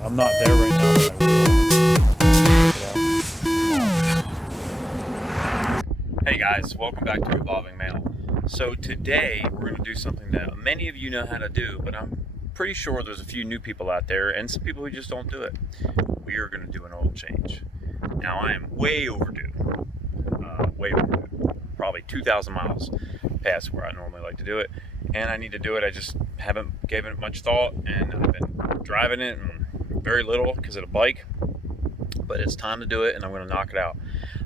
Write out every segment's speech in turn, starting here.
I'm not there right now, but I will. Hey guys, welcome back to Evolving Male. So today we're going to do something that many of you know how to do, but I'm pretty sure there's a few new people out there and some people who just don't do it. We are going to do an oil change. Now I am way overdue, probably 2,000 miles past where I normally like to do it, and I need to do it. I just haven't given it much thought, and I've been driving it and very little because of the bike, but it's time to do it, and I'm going to knock it out.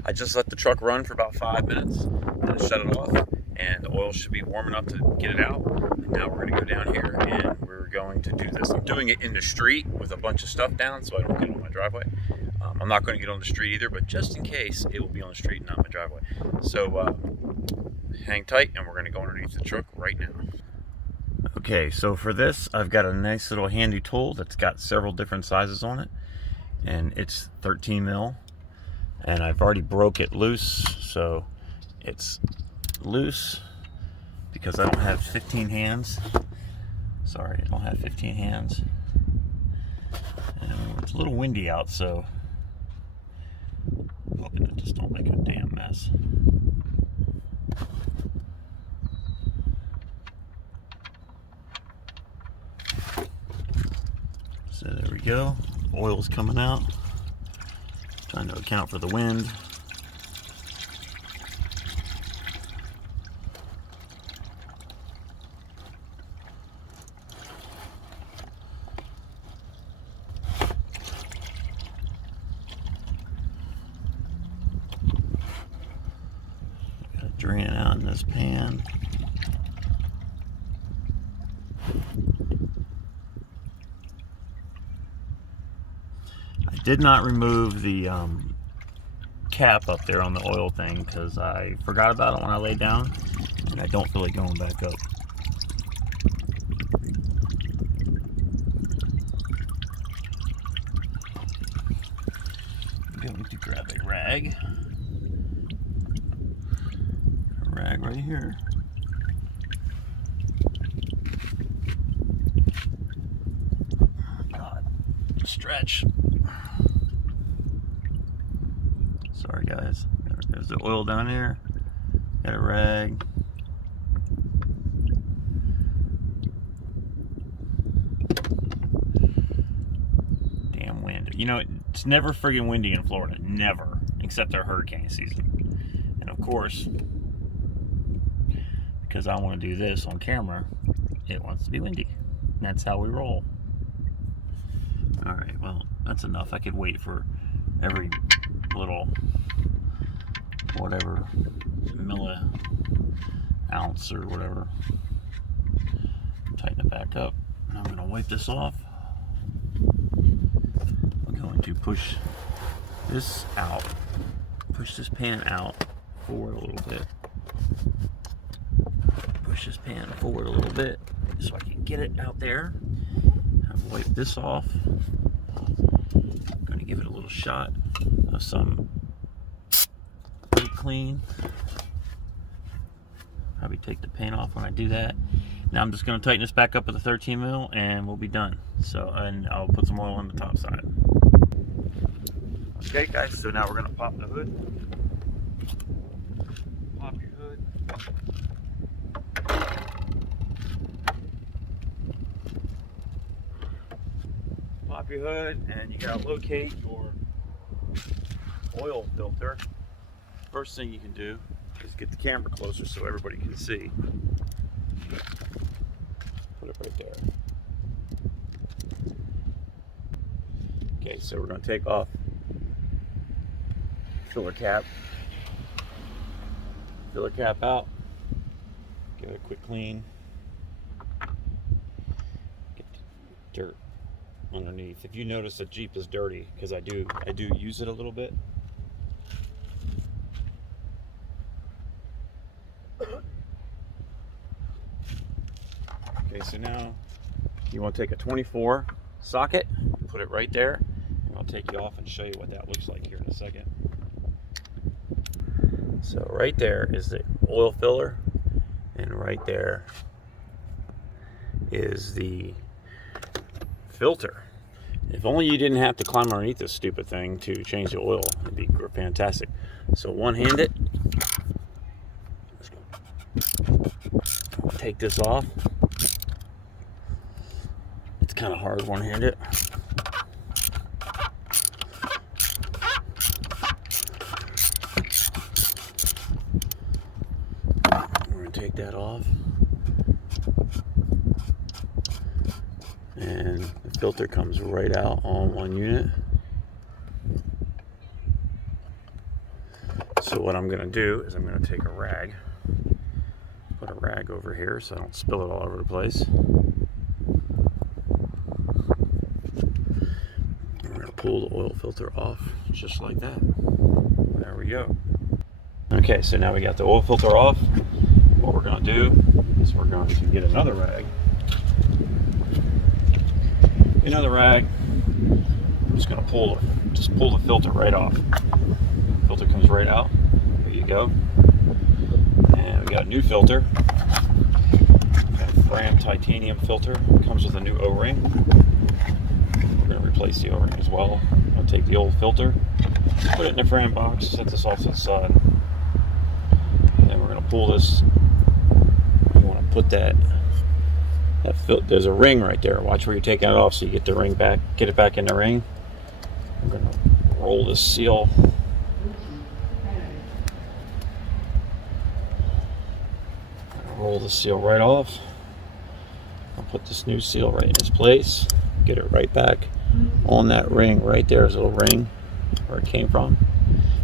I just let the truck run for about 5 minutes, then shut it off, and the oil should be warm enough to get it out. And now we're going to go down here and we're going to do this. I'm doing it in the street with a bunch of stuff down so I don't get on my driveway. I'm not going to get on the street either, but just in case, it will be on the street and not my driveway. So hang tight, and we're going to go underneath the truck right now. Okay, so for this, I've got a nice little handy tool that's got several different sizes on it, and it's 13 mil, and I've already broke it loose, so it's loose because I don't have 15 hands. Sorry, I don't have 15 hands. And it's a little windy out, so I'm hoping it just don't make a damn mess. So there we go. Oil's coming out. Trying to account for the wind. Gotta drain it out in this pan. Did not remove the cap up there on the oil thing because I forgot about it when I laid down, and I don't feel like going back up. I'm going to grab a rag. A rag right here. God, stretch. Sorry guys, there's the oil down here. Got a rag. Damn wind. You know, it's never friggin' windy in Florida. Never. Except our hurricane season. And of course, because I want to do this on camera, it wants to be windy. And that's how we roll. Alright, well, that's enough. I could wait for every little whatever ounce or whatever. Tighten it back up. I'm going to wipe this off. I'm going to push this out, push this pan out forward a little bit. Push this pan forward a little bit so I can get it out there. I've wiped this off. I'm going to give it a little shot of some brake clean. Probably take the paint off when I do that. Now I'm just going to tighten this back up with a 13 mil and we'll be done. So, and I'll put some oil on the top side. Okay guys, so now we're going to pop the hood. Pop your hood. Pop your hood, and you got to locate your oil filter. First thing you can do is get the camera closer so everybody can see. Put it right there. Okay, so we're going to take off filler cap out, give it a quick clean, get the dirt underneath. If you notice the Jeep is dirty, because I do use it a little bit. Okay, so now you want to take a 24 socket, put it right there, and I'll take you off and show you what that looks like here in a second. So right there is the oil filler, and right there is the filter. If only you didn't have to climb underneath this stupid thing to change the oil. It'd be fantastic. So one-handed. Take this off. It's kind of hard one-handed. We're going to take that off. And the filter comes right out on one unit. So what I'm going to do is I'm going to take a rag, put a rag over here so I don't spill it all over the place. We're going to pull the oil filter off just like that. There we go. Okay, so now we got the oil filter off. What we're going to do is we're going to get another rag. Another rag. I'm just going to pull the filter right off. Filter comes right out. There you go. And we got a new filter. Got a Fram titanium filter. Comes with a new O-ring. We're going to replace the O-ring as well. I'm going to take the old filter, put it in the Fram box, set this off to the side. Then we're going to pull this. You want to put that there's a ring right there. Watch where you're taking it off so you get the ring back, get it back in the ring. I'm going to roll this seal. Roll the seal right off. I'll put this new seal right in its place. Get it right back on that ring right there. There's a little ring where it came from.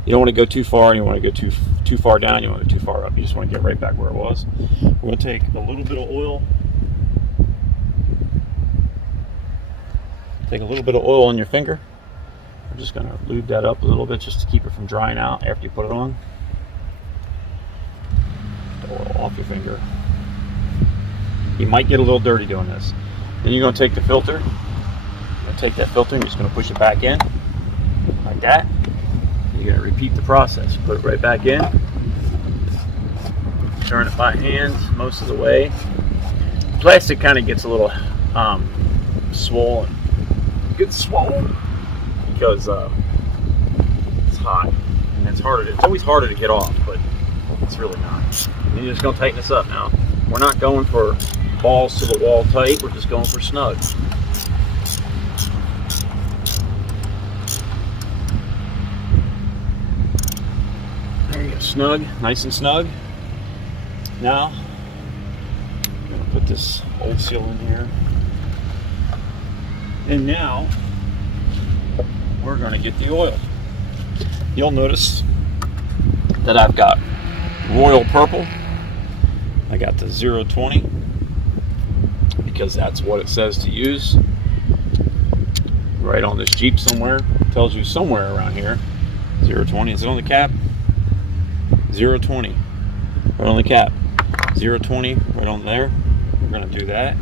You don't want to go too far, and you want to go too far down. You want to go too far up. You just want to get right back where it was. We're going to take a little bit of oil. Take a little bit of oil on your finger. I'm just going to lube that up a little bit just to keep it from drying out after you put it on. The oil off your finger. You might get a little dirty doing this. Then you're going to take the filter. You're going to take that filter and you're just going to push it back in like that. You're going to repeat the process. Put it right back in. Turn it by hand most of the way. Plastic kind of gets a little swollen. Gets swollen because it's hot and it's harder. It's always harder to get off, but it's really not. And you're just going to tighten this up now. We're not going for balls to the wall tight. We're just going for snug. There you go, snug, nice and snug. Now I'm going to put this old seal in here. And now we're going to get the oil. You'll notice that I've got royal purple. I got the 020 because that's what it says to use. Right on this Jeep somewhere. It tells you somewhere around here. 020. Is it on the cap? 020. Right on the cap. 020 right on there. We're going to do that.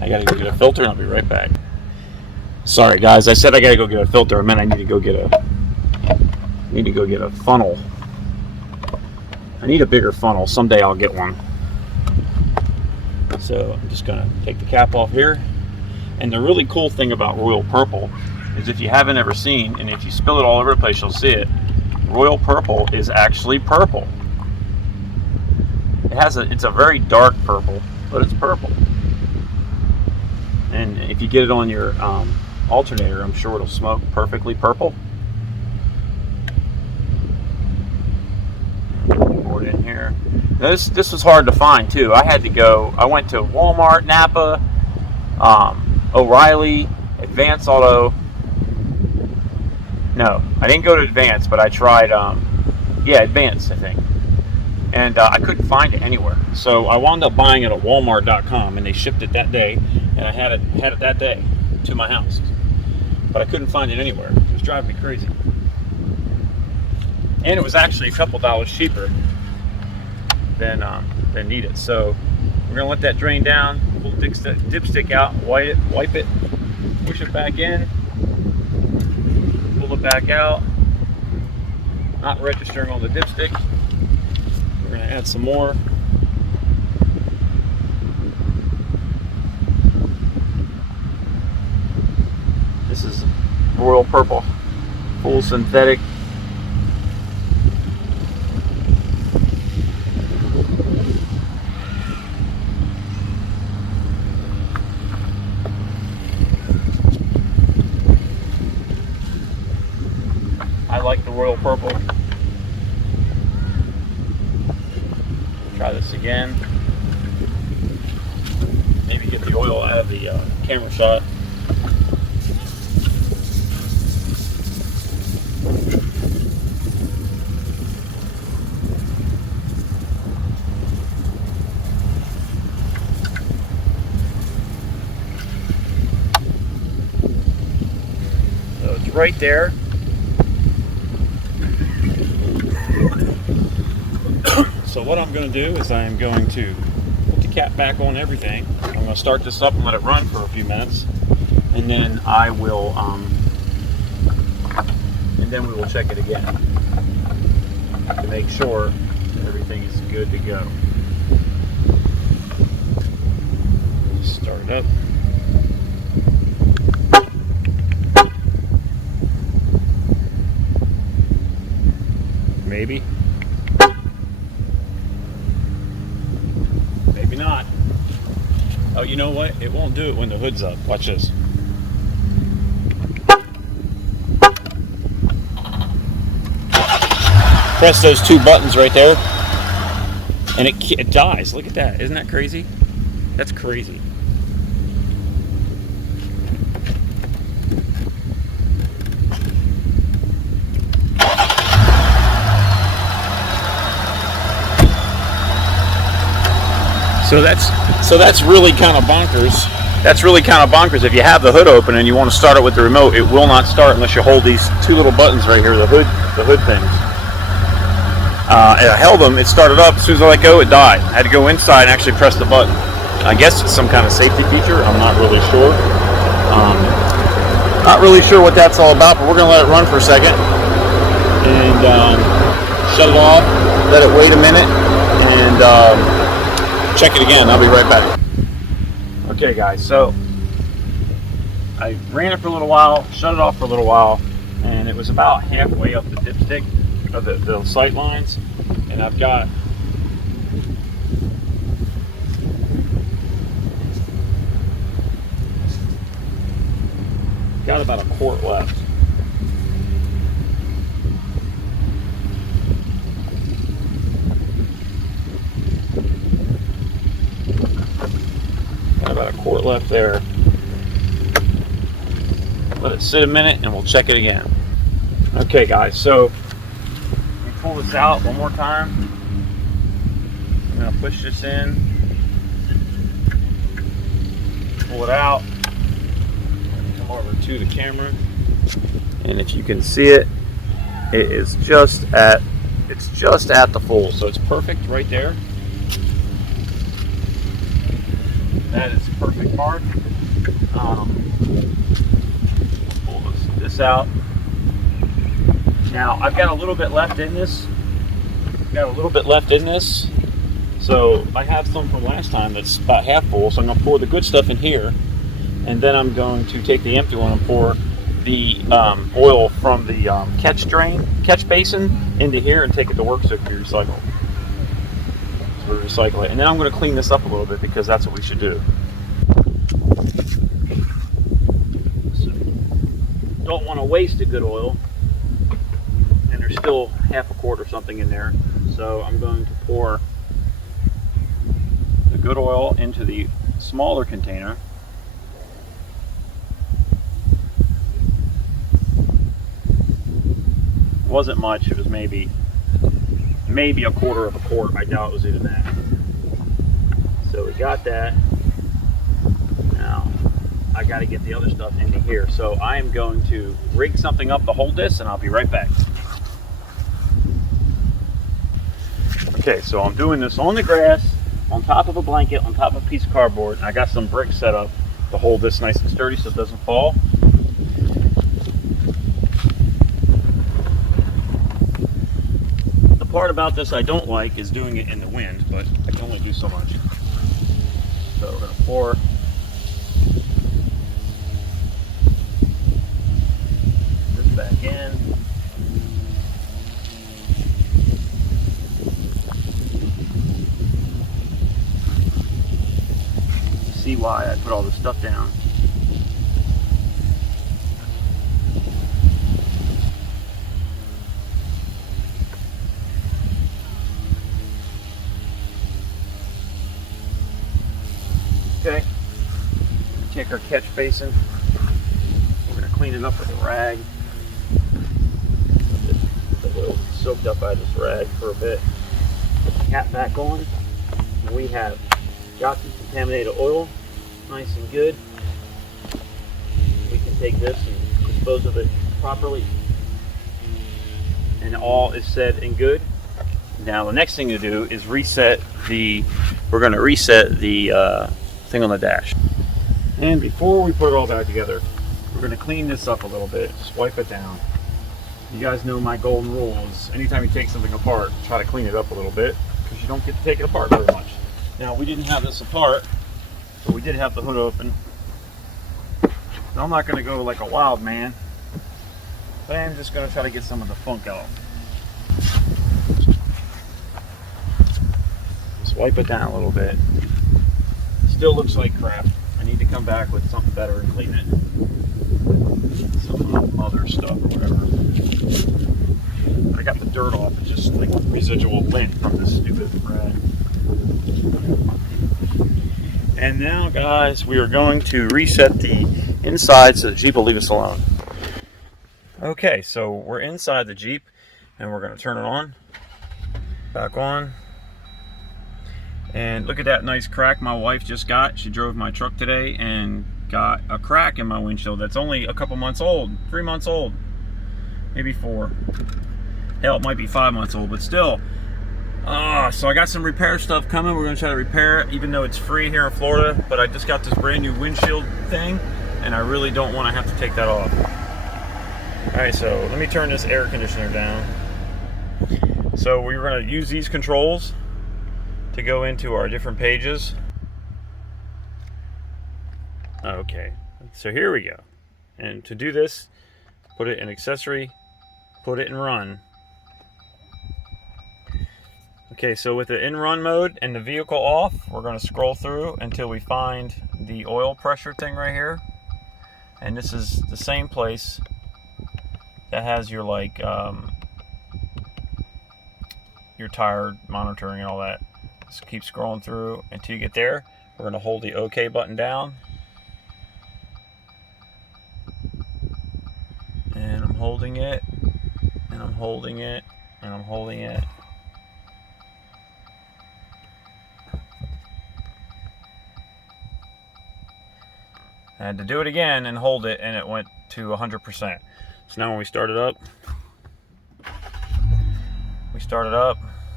I got to go get a filter and I'll be right back. Sorry guys, I said I gotta go get a filter. I meant I need to go get a funnel. I need a bigger funnel. Someday I'll get one. So I'm just gonna take the cap off here. And the really cool thing about royal purple is if you haven't ever seen, and if you spill it all over the place, you'll see it. Royal purple is actually purple. It's a very dark purple, but it's purple. And if you get it on your alternator, I'm sure it'll smoke perfectly purple. Pour it in here. This was hard to find too. I went to Walmart, Napa, O'Reilly, Advance Auto. No, I didn't go to Advance, but I tried, Advance, I think. And I couldn't find it anywhere. So I wound up buying it at Walmart.com, and they shipped it that day, and I had it that day to my house. But I couldn't find it anywhere. It was driving me crazy. And it was actually a couple dollars cheaper than needed. So we're gonna let that drain down, pull the dipstick out, wipe it, push it back in, pull it back out, not registering on the dipstick. We're gonna add some more. This This is royal purple, full synthetic. I like the royal purple. Try this again. Maybe get the oil out of the camera shot. So it's right there. So what I'm going to do is I am going to put the cap back on everything. I'm going to start this up and let it run for a few minutes, and then I will, we will check it again to make sure that everything is good to go. Start it up. Maybe. Maybe not. Oh, you know what? It won't do it when the hood's up. Watch this. Press those two buttons right there, and it dies. Look at that. Isn't that crazy? That's crazy. So that's really kind of bonkers. That's really kind of bonkers. If you have the hood open and you want to start it with the remote, it will not start unless you hold these two little buttons right here, the hood things. I held them, it started up. As soon as I let go, it died. I had to go inside and actually press the button. I guess it's some kind of safety feature. I'm not really sure. Not really sure what that's all about, but we're going to let it run for a second and shut it off. Let it wait a minute and check it again. I'll be right back. Okay, guys. So I ran it for a little while, shut it off for a little while, and it was about halfway up the dipstick of the sight lines, and I've got about a quart left. Got about a quart left there. Let it sit a minute and we'll check it again. Okay, guys, so pull this out one more time. I'm going to push this in, pull it out, come over to the camera, and if you can see it, it is just at the full, so it's perfect right there. That is a perfect mark. Pull this out. Now, I've got a little bit left in this. So I have some from last time that's about half full. So I'm going to pour the good stuff in here, and then I'm going to take the empty one and pour the oil from the catch basin into here and take it to work so it can be recycled. So we recycle it, and then I'm going to clean this up a little bit because that's what we should do. So, don't want to waste a good oil. There's still half a quart or something in there, so I'm going to pour the good oil into the smaller container. It wasn't much. It was maybe a quarter of a quart. I doubt it was even that. So we got that. Now I got to get the other stuff into here, so I am going to rig something up to hold this, and I'll be right back. Okay, so I'm doing this on the grass, on top of a blanket, on top of a piece of cardboard. I got some bricks set up to hold this nice and sturdy so it doesn't fall. The part about this I don't like is doing it in the wind, but I can only do so much. So we're going to pour why I put all this stuff down. Okay, take our catch basin. We're going to clean it up with a rag. The oil soaked up by this rag for a bit. Put the cap back on. We have got the contaminated oil nice and good. We can take this and dispose of it properly. And all is said and good. Now the next thing to do is we're going to reset the thing on the dash. And before we put it all back together, we're going to clean this up a little bit, just wipe it down. You guys know my golden rule is anytime you take something apart, try to clean it up a little bit, because you don't get to take it apart very much. Now we didn't have this apart, but we did have the hood open. Now, I'm not going to go like a wild man, but I'm just going to try to get some of the funk out. Just wipe it down a little bit. Still looks like crap. I need to come back with something better and clean it. Some other stuff or whatever. I got the dirt off. It's just like residual lint from this stupid rag. And now, guys, we are going to reset the inside so the Jeep will leave us alone. Okay, so we're inside the Jeep and we're going to turn it on. Back on. And look at that nice crack my wife just got. She drove my truck today and got a crack in my windshield that's only a couple months old, 3 months old, maybe 4. Hell, it might be 5 months old, but still. So I got some repair stuff coming. We're going to try to repair it, even though it's free here in Florida. But I just got this brand new windshield thing, and I really don't want to have to take that off. All right, so let me turn this air conditioner down. So we're going to use these controls to go into our different pages. Okay, so here we go. And to do this, put it in accessory, put it in run. Okay, so with the in run mode and the vehicle off, we're going to scroll through until we find the oil pressure thing right here. And this is the same place that has your your tire monitoring and all that. Just keep scrolling through until you get there. We're going to hold the OK button down. And I'm holding it, and I'm holding it, and I'm holding it. I had to do it again and hold it, and it went to 100%. So now when we start it up,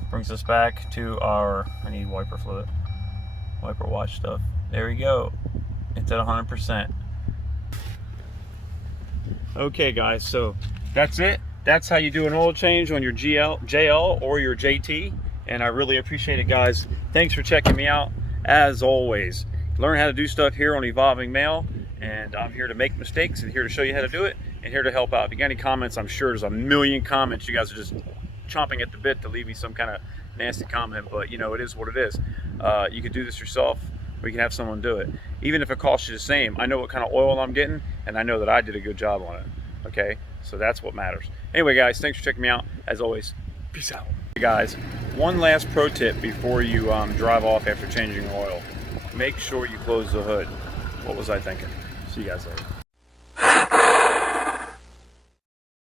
brings us back to our, I need wiper fluid, wiper watch stuff. There we go. It's at 100%. Okay guys, so that's it. That's how you do an oil change on your JL or your JT. And I really appreciate it, guys. Thanks for checking me out. As always, learn how to do stuff here on Evolving Male. And I'm here to make mistakes and here to show you how to do it and here to help out. If you got any comments, I'm sure there's a million comments. You guys are just chomping at the bit to leave me some kind of nasty comment, but you know, it is what it is. You can do this yourself, or you can have someone do it. Even if it costs you the same, I know what kind of oil I'm getting, and I know that I did a good job on it. Okay, so that's what matters. Anyway, guys, thanks for checking me out. As always, peace out. Hey guys, one last pro tip before you drive off after changing oil. Make sure you close the hood. What was I thinking? See you guys later.